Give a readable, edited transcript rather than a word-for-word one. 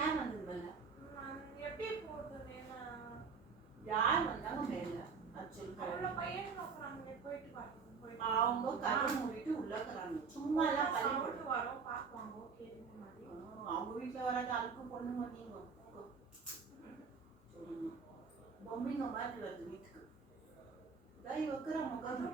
யார் வந்தது மேல எப்படி போகுது யார் வந்தாங்க மேல ஆக்சுவலி போயிட்டு அவங்க கதை மூடிட்டு உள்ள இருக்கிறாங்க. சும்மா எல்லாம் பள்ளி வரோம் பார்க்குவாங்க. ஓகே அவங்க வீட்டில் வராது அழுக்கு பொண்ணுங்க நீங்க சொல்லுங்க பொம்மைங்க மாதிரி வருது வீட்டுக்கு இதான் வைக்கிற முகம்